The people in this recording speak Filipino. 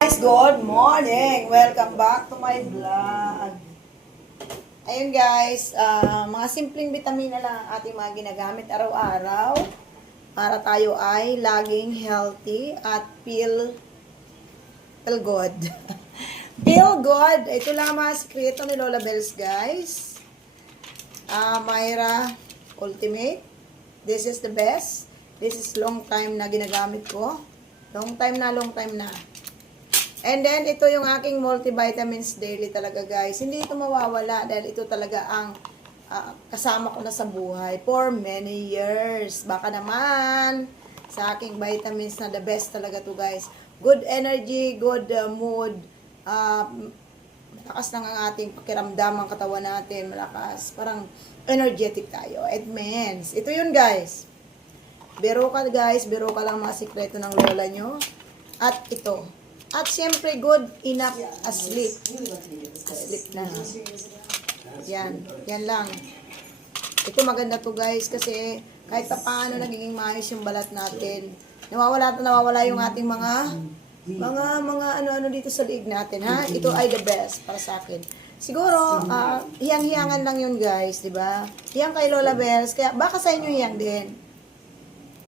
Guys, good morning! Welcome back to my vlog. Ayun guys, mga simpleng vitamina lang ang ating mga ginagamit araw-araw para tayo ay laging healthy at feel good. Feel good! Ito lang ang mga sikreto ni Lola Bells guys. Myra Ultimate. This is the best. This is long time na ginagamit ko. Long time na. And then, ito yung aking multivitamins daily talaga, guys. Hindi ito mawawala dahil ito talaga ang kasama ko na sa buhay for many years. Baka naman, sa aking vitamins na the best talaga to guys. Good energy, good mood. Malakas lang ang ating pakiramdam, ang katawan natin. Malakas. Parang energetic tayo. It means, ito yun, guys. Biro ka, guys. Biro ka lang mga sikreto ng lola nyo. At ito. At siyempre, good enough asleep. Asleep na. Yan. Yan lang. Ito maganda to guys kasi kahit pa paano nagiging maayos yung balat natin. Nawawala yung ating mga ano-ano dito sa liig natin, ha? Ito ay the best para sa akin. Siguro, hiyang-hiyangan lang yun guys, di ba? Hiyang kay Lola Bells, kaya baka sa inyo hiyang din.